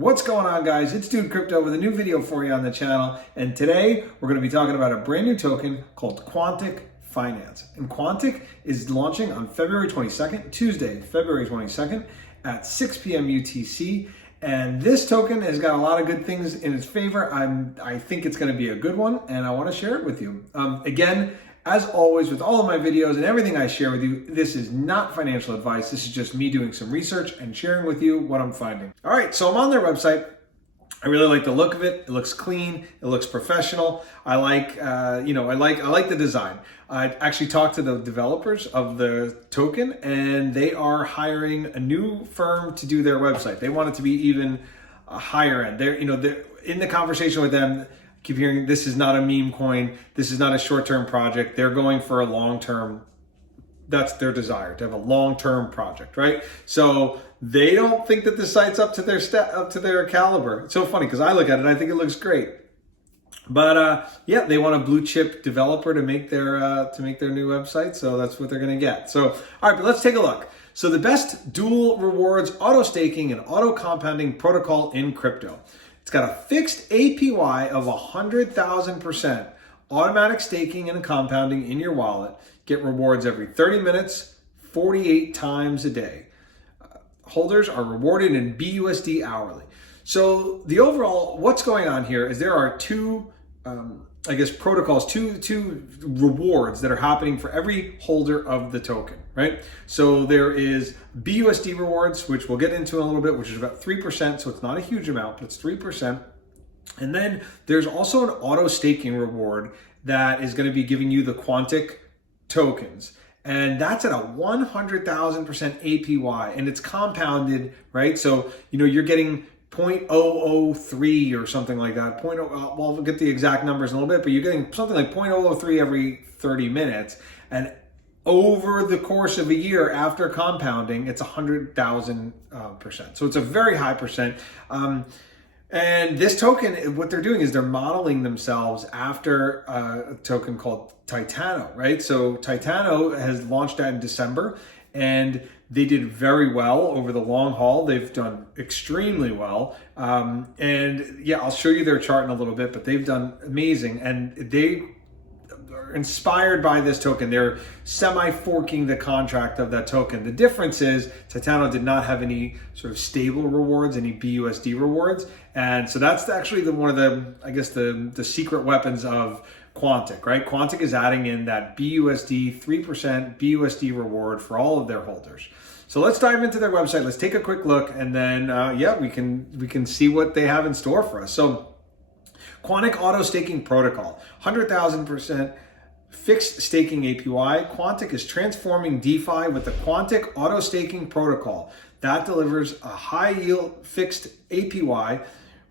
What's going on, guys? It's Dude Crypto with a new video for you on the channel, and today we're going to be talking about a brand new token called Quantic Finance. And Quantic is launching on February 22nd, Tuesday, February 22nd at 6 p.m. UTC. And this token has got a lot of good things in its favor. I think it's going to be a good one, and I want to share it with you. Again, as always, with all of my videos and everything I share with you, this is not financial advice. This is just me doing some research and sharing with you what I'm finding. All right, so I'm on their website. I really like the look of it. It looks clean. It looks professional. I like, I like the design. I actually talked to the developers of the token, and they are hiring a new firm to do their website. They want it to be even a higher end. They're in the conversation with them. Keep hearing this is not a meme coin. This is not a short-term project. They're going for a long-term. That's their desire, to have a long-term project, right? So they don't think that the site's up to their caliber. It's so funny because I look at it and I think it looks great. But yeah, they want a blue chip developer to make their new website. So that's what they're going to get. So all right, but let's take a look. So the best dual rewards, auto staking, and auto compounding protocol in crypto. It's got a fixed APY of 100,000%, automatic staking and compounding in your wallet. Get rewards every 30 minutes, 48 times a day. Holders are rewarded in BUSD hourly. So the overall, what's going on here is there are two, protocols, two rewards that are happening for every holder of the token, right? So there is BUSD rewards, which we'll get into in a little bit, which is about 3%. So it's not a huge amount, but it's 3%. And then there's also an auto staking reward that is going to be giving you the Quantic tokens. And that's at a 100,000% APY, and it's compounded, right? So, you're getting 0.003 or something like that. Well, we'll get the exact numbers in a little bit, but you're getting something like 0.003 every 30 minutes. And over the course of a year after compounding, it's 100,000%. So it's a very high percent. And this token, what they're doing is they're modeling themselves after a token called Titano, right? So Titano has launched that in December, and they did very well over the long haul. They've done extremely well. And yeah, I'll show you their chart in a little bit, but they've done amazing. And they are inspired by this token. They're semi-forking the contract of that token. The difference is Titano did not have any sort of stable rewards, any BUSD rewards. And so that's actually one of the secret weapons of Quantic, right? Quantic is adding in that BUSD, 3% BUSD reward for all of their holders. So let's dive into their website. Let's take a quick look, and then we can see what they have in store for us. So Quantic Auto Staking Protocol, 100,000% fixed staking APY. Quantic is transforming DeFi with the Quantic Auto Staking Protocol that delivers a high yield fixed APY,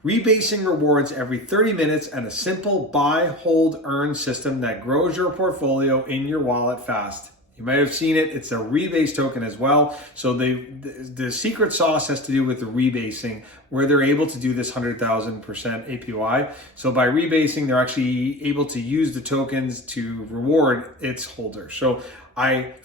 rebasing rewards every 30 minutes, and a simple buy, hold, earn system that grows your portfolio in your wallet fast. You might have seen it. It's a rebase token as well. So the secret sauce has to do with the rebasing, where they're able to do this 100,000% APY. So by rebasing, they're actually able to use the tokens to reward its holders. So I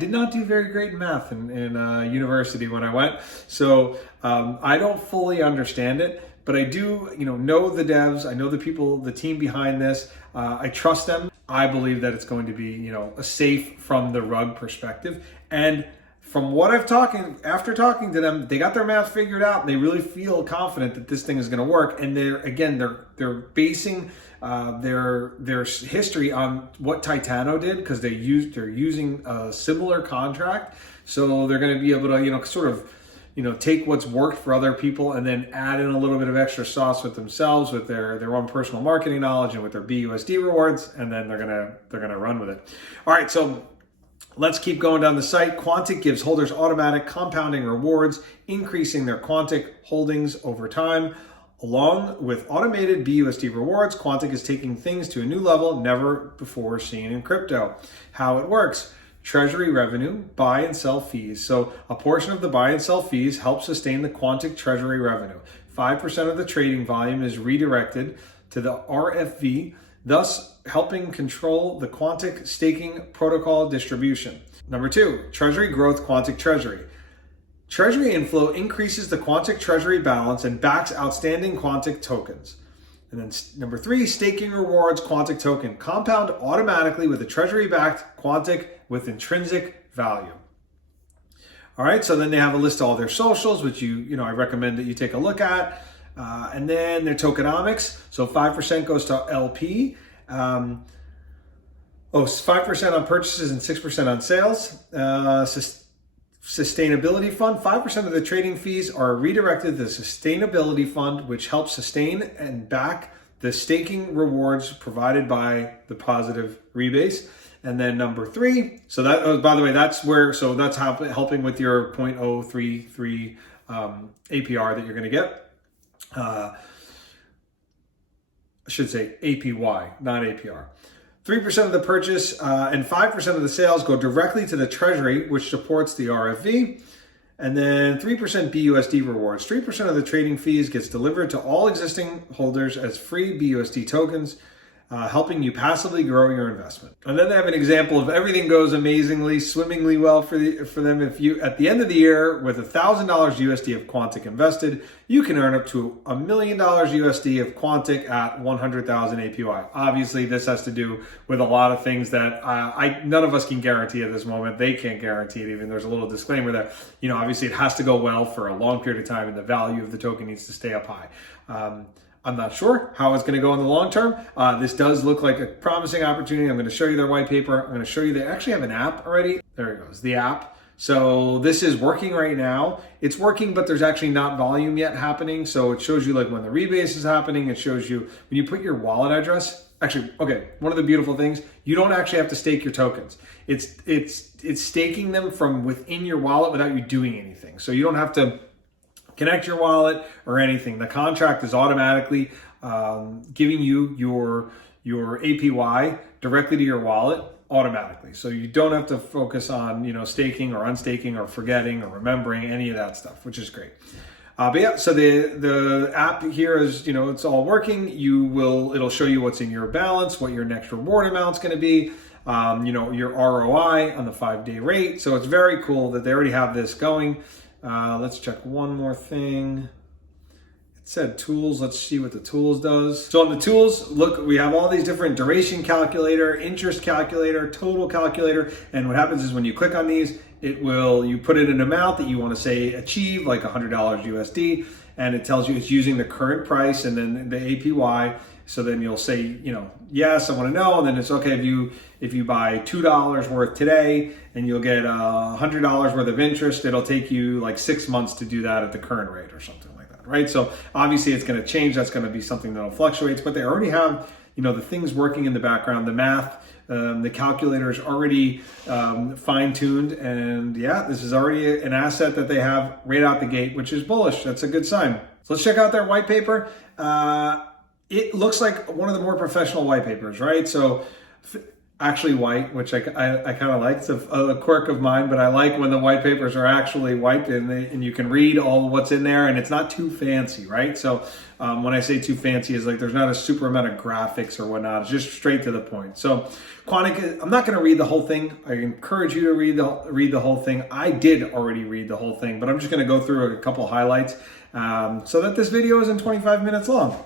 did not do very great in math in university when I went. So I don't fully understand it, but I do, know the devs. I know the people, the team behind this. I trust them. I believe that it's going to be, a safe from the rug perspective. And from what after talking to them, they got their math figured out. And they really feel confident that this thing is going to work. And they're basing their history on what Titano did, because they're using a similar contract. So they're going to be able to, take what's worked for other people and then add in a little bit of extra sauce with themselves, with their own personal marketing knowledge and with their BUSD rewards, and then they're gonna run with it. All right, so let's keep going down the site. Quantic gives holders automatic compounding rewards, increasing their Quantic holdings over time. Along with automated BUSD rewards, Quantic is taking things to a new level never before seen in crypto. How it works: treasury revenue, buy and sell fees. So a portion of the buy and sell fees help sustain the Quantic treasury revenue. 5% of the trading volume is redirected to the RFV, thus helping control the Quantic staking protocol distribution. Number 2, treasury growth Quantic treasury. Treasury inflow increases the Quantic treasury balance and backs outstanding Quantic tokens. And then number 3, staking rewards Quantic token. Compound automatically with a treasury-backed Quantic with intrinsic value. All right, so then they have a list of all their socials, which I recommend that you take a look at. And then their tokenomics. So 5% goes to LP. 5% on purchases and 6% on sales. Sustainability fund, 5% of the trading fees are redirected to the sustainability fund, which helps sustain and back the staking rewards provided by the positive rebase. And then number 3, so that, by the way, that's helping with your 0.033 APR that you're going to get. I should say APY, not APR. 3% of the purchase and 5% of the sales go directly to the treasury, which supports the RFV. And then 3% BUSD rewards. 3% of the trading fees gets delivered to all existing holders as free BUSD tokens, helping you passively grow your investment. And then they have an example of everything goes amazingly, swimmingly well for them. If you, at the end of the year, with $1,000 USD of Quantic invested, you can earn up to $1 million USD of Quantic at 100,000 APY. Obviously, this has to do with a lot of things that none of us can guarantee at this moment. They can't guarantee it. Even there's a little disclaimer that obviously it has to go well for a long period of time, and the value of the token needs to stay up high. I'm not sure how it's going to go in the long term. This does look like a promising opportunity. I'm going to show you their white paper. I'm going to show you they actually have an app already. There it goes, the app. So this is working right now. It's working, but there's actually not volume yet happening. So it shows you like when the rebase is happening. It shows you when you put your wallet address. Actually, okay, one of the beautiful things, you don't actually have to stake your tokens. It's staking them from within your wallet without you doing anything. So you don't have to connect your wallet or anything. The contract is automatically giving you your APY directly to your wallet automatically. So you don't have to focus on staking or unstaking or forgetting or remembering any of that stuff, which is great. But yeah, so the app here is it's all working. It'll show you what's in your balance, what your next reward amount's going to be. Your ROI on the 5-day rate. So it's very cool that they already have this going. Let's check one more thing. It said tools. Let's see what the tools does. So on the tools, look, we have all these different duration calculator, interest calculator, total calculator. And what happens is when you click on these, you put in an amount that you want to say achieve, like $100 USD, and it tells you it's using the current price and then the APY. So then you'll say, yes, I want to know. And then it's okay if you buy $2 worth today and you'll get $100 worth of interest, it'll take you like 6 months to do that at the current rate or something like that, right? So obviously it's going to change. That's going to be something that'll fluctuate, but they already have, the things working in the background, the math, the calculator is already fine-tuned. And yeah, this is already an asset that they have right out the gate, which is bullish. That's a good sign. So let's check out their white paper. It looks like one of the more professional white papers, right? So actually white, which I kind of like. It's a quirk of mine, but I like when the white papers are actually white and you can read all what's in there and it's not too fancy, right? So when I say too fancy, it's like there's not a super amount of graphics or whatnot. It's just straight to the point. So Quantic, I'm not going to read the whole thing. I encourage you to read the whole thing. I did already read the whole thing, but I'm just going to go through a couple highlights so that this video isn't 25 minutes long.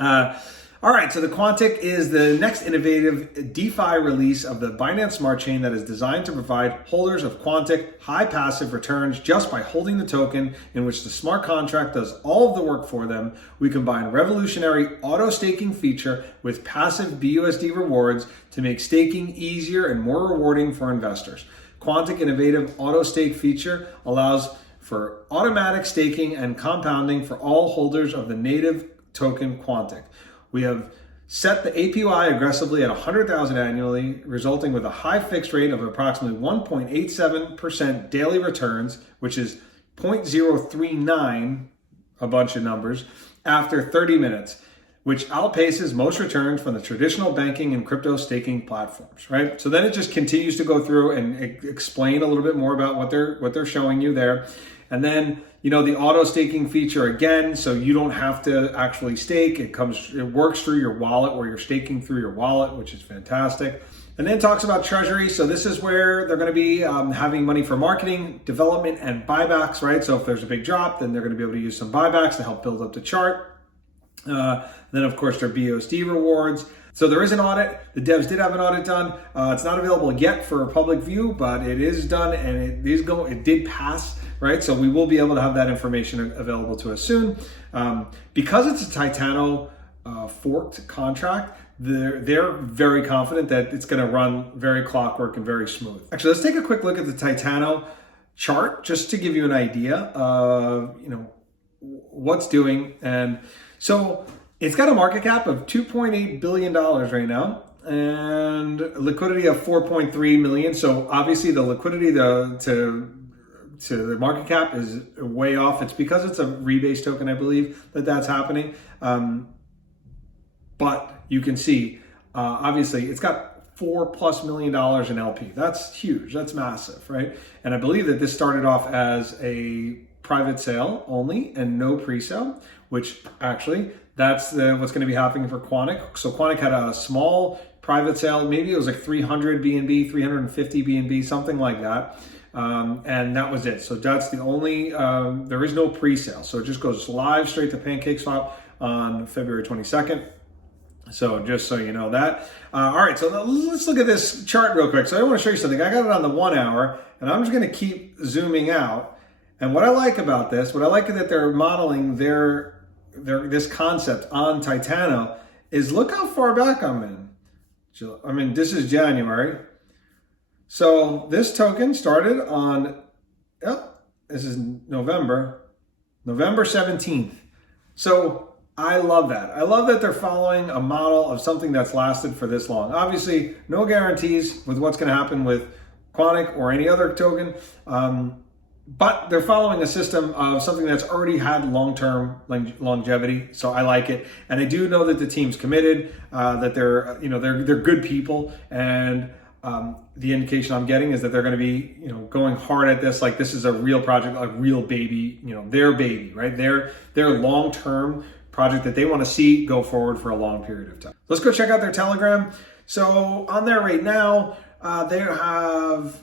All right, so the Quantic is the next innovative DeFi release of the Binance Smart Chain that is designed to provide holders of Quantic high passive returns just by holding the token, in which the smart contract does all of the work for them. We combine revolutionary auto staking feature with passive BUSD rewards to make staking easier and more rewarding for investors. Quantic innovative auto stake feature allows for automatic staking and compounding for all holders of the native token Quantic. We have set the APY aggressively at 100,000 annually, resulting with a high fixed rate of approximately 1.87% daily returns, which is 0.039, a bunch of numbers, after 30 minutes, which outpaces most returns from the traditional banking and crypto staking platforms, right? So then it just continues to go through and explain a little bit more about what they're showing you there. And then, the auto staking feature again, so you don't have to actually stake. It works through your wallet, where you're staking through your wallet, which is fantastic. And then talks about treasury. So this is where they're going to be having money for marketing, development, and buybacks, right? So if there's a big drop, then they're going to be able to use some buybacks to help build up the chart. Then of course their BOSD rewards. So there is an audit. The devs did have an audit done. It's not available yet for public view, but it is done and it did pass, right? So we will be able to have that information available to us soon. Because it's a Titano forked contract, they're very confident that it's going to run very clockwork and very smooth. Actually, let's take a quick look at the Titano chart just to give you an idea of what's doing. And so it's got a market cap of $2.8 billion right now and liquidity of 4.3 million. So obviously the liquidity to the market cap is way off. It's because it's a rebase token, I believe, that's happening. But you can see, obviously, it's got $4+ million in LP. That's huge. That's massive, right? And I believe that this started off as a private sale only and no pre-sale, which actually that's what's going to be happening for Quantic. So Quantic had a small private sale. Maybe it was like 300 BNB, 350 BNB, something like that. And that was it. So that's the only, there is no pre-sale. So it just goes live straight to PancakeSwap on February 22nd. So just so you know that. All right, so let's look at this chart real quick. So I want to show you something. I got it on the 1 hour, and I'm just going to keep zooming out. And what I like about this, what I like that they're modeling this concept on Titano is look how far back I'm in. I mean, this is January. So this token started on, this is November 17th. So I love that. I love that they're following a model of something that's lasted for this long. Obviously, no guarantees with what's going to happen with Quantic or any other token, but they're following a system of something that's already had long-term longevity. So I like it, and I do know that the team's committed, that they're good people, and the indication I'm getting is that they're going to be going hard at this. Like this is a real project, a real baby, their baby, right? Their long-term project that they want to see go forward for a long period of time. Let's go check out their Telegram. So on there right now, they have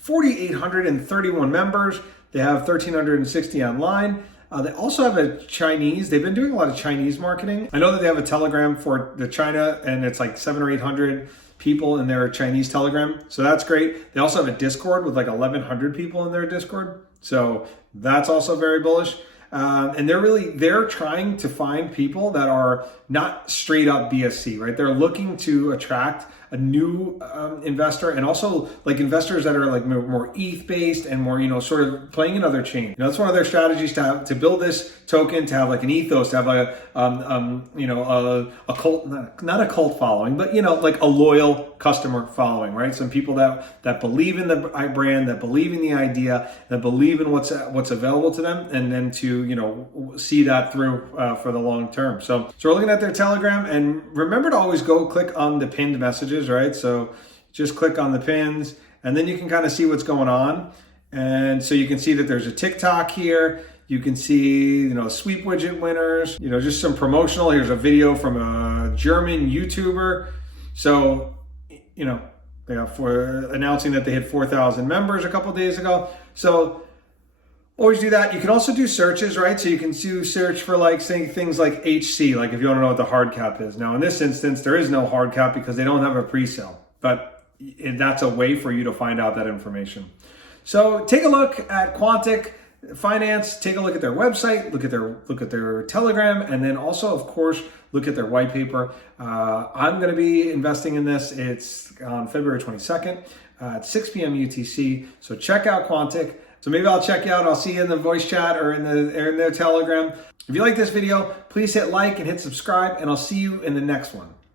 4,831 members. They have 1,360 online. They also have a Chinese. They've been doing a lot of Chinese marketing. I know that they have a Telegram for the China, and it's like 700 or 800 people in their Chinese Telegram. So that's great. They also have a Discord with like 1,100 people in their Discord. So that's also very bullish. And they're trying to find people that are not straight up BSC, right? They're looking to attract a new investor, and also like investors that are like more ETH based and more, sort of playing another chain. That's one of their strategies to build this token, to have like an ethos, to have like a cult, not a cult following, but like a loyal customer following, right? Some people that believe in the brand, that believe in the idea, that believe in what's available to them, and then to see that through for the long term. So we're looking at their Telegram, and remember to always go click on the pinned messages, right? So just click on the pins, and then you can kind of see what's going on. And so you can see that there's a TikTok here. You can see, sweep widget winners, just some promotional. Here's a video from a German YouTuber. So, they got announcing that they hit 4,000 members a couple days ago. So always do that. You can also do searches, right? So you can do search for like saying things like HC, like if you want to know what the hard cap is. Now in this instance, there is no hard cap because they don't have a pre-sale, but that's a way for you to find out that information. So take a look at Quantic Finance, take a look at their website, look at their Telegram, and then also, of course, look at their white paper. I'm going to be investing in this. It's on February 22nd at 6 p.m. UTC. So check out Quantic. So maybe I'll check you out. I'll see you in the voice chat or in their Telegram. If you like this video, please hit like and hit subscribe, and I'll see you in the next one.